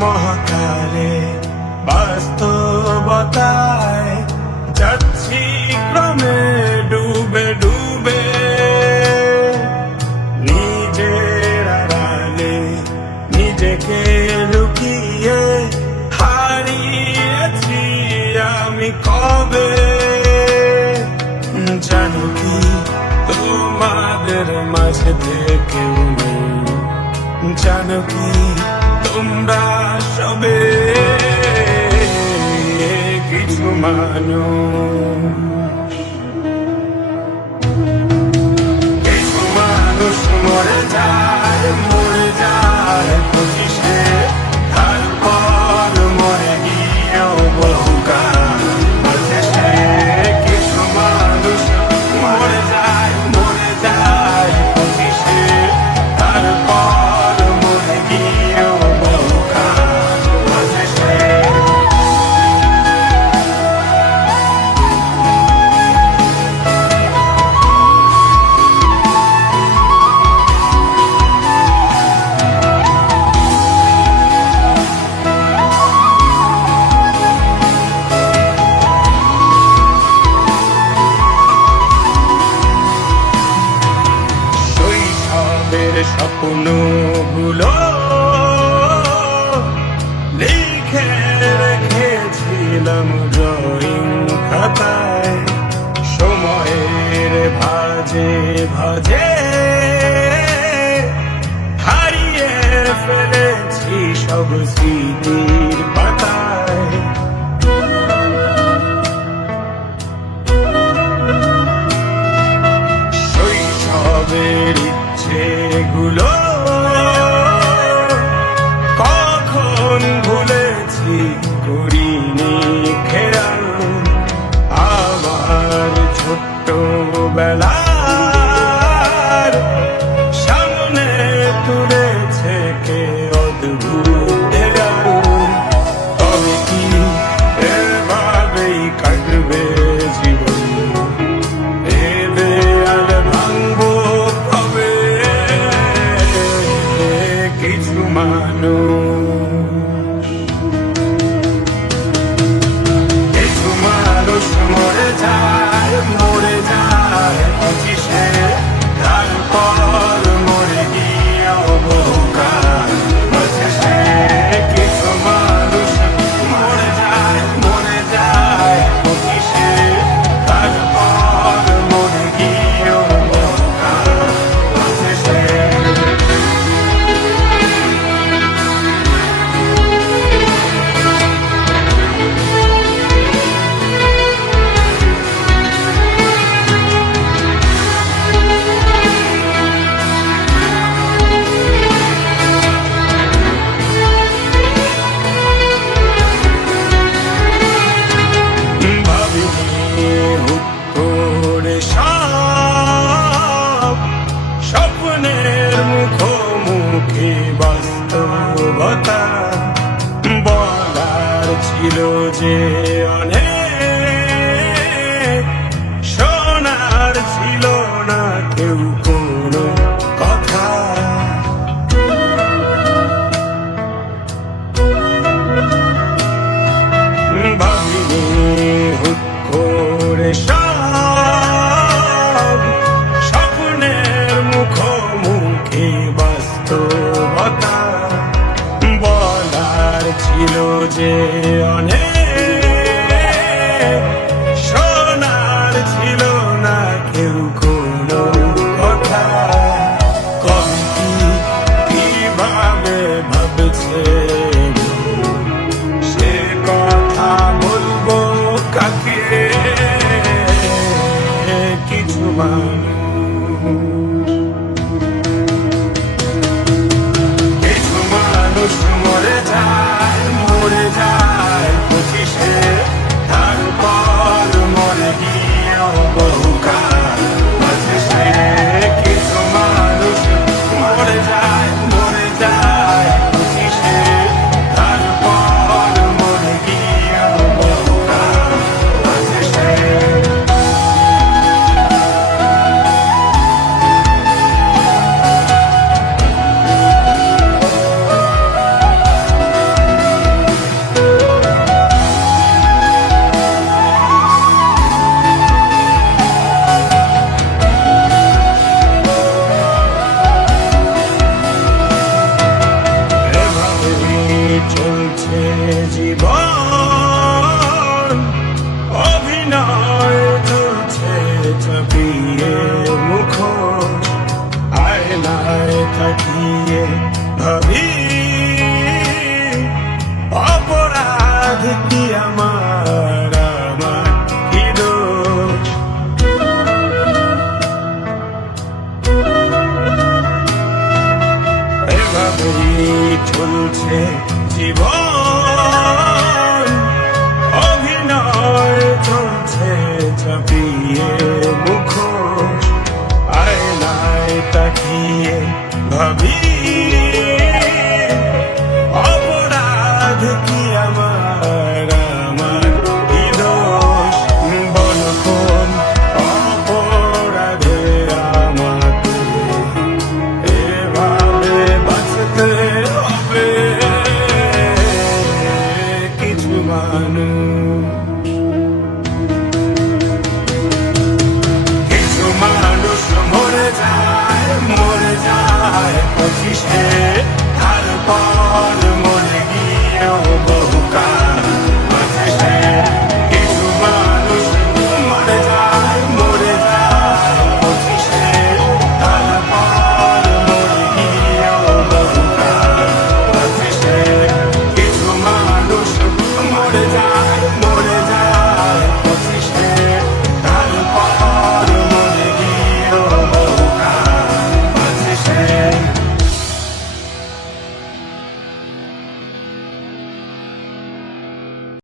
মহাকালে বাস্তবতায় যাচ্ছি ক্রমে ডুবে ডুবে, নিজের আড়ালে নিজেকে লুকিয়ে হারিয়েছি আমি কবে। জানো কি তোমাদের মাঝে থেকেও নেই, জানো কি তোমরা সবে কিছু মানুষ, কিছু মানুষ মরে যায় পঁচিশে, তারপর মরে গিয়েও বহুকাল শেষে। কিছু মানুষ মরে যায় পঁচিশে, তারপর মরে গিয়েও স্বপ্নগুলো লিখে রেখেছিলাম ড্রয়িং খাতায়, সময়ের ভাজে ভাজে হারিয়ে ফেলেছি সব স্মৃতির পাতায়। শৈশবের ইচ্ছেগুলো কখন ভুলেছি করিনি খেয়াল, আমার ছোট্টবেলার সামনে তুলেছে কে অদ্ভুত দেয়াল। তবে কি এভাবেই কাটবে জীবন, এ দেয়াল ভাঙবো কবে? কিছু মানুষ, কিছু মানুষ মরে যায় পঁচিশে, তারপর মরে গিয়েও বহুকাল শেষে। কিছু মানুষ মরে যায় পঁচিশে, তারপর মরে গিয়েও বহুকাল শেষে। স্বপ্নের মুখোমুখি বাস্তবতা বলার ছিল যে অনেক, শোনার ছিল না কেউ কোনো কথা। ভাবিনি হুট করে মুখোমুখি বাস্তবতা বলার ছিল যে অনেক, শোনার ছিল না কেউ কোনো কথা। কবে কিভাবে ভাবছে সে কথা বলবো কাকে? কিছু মানুষ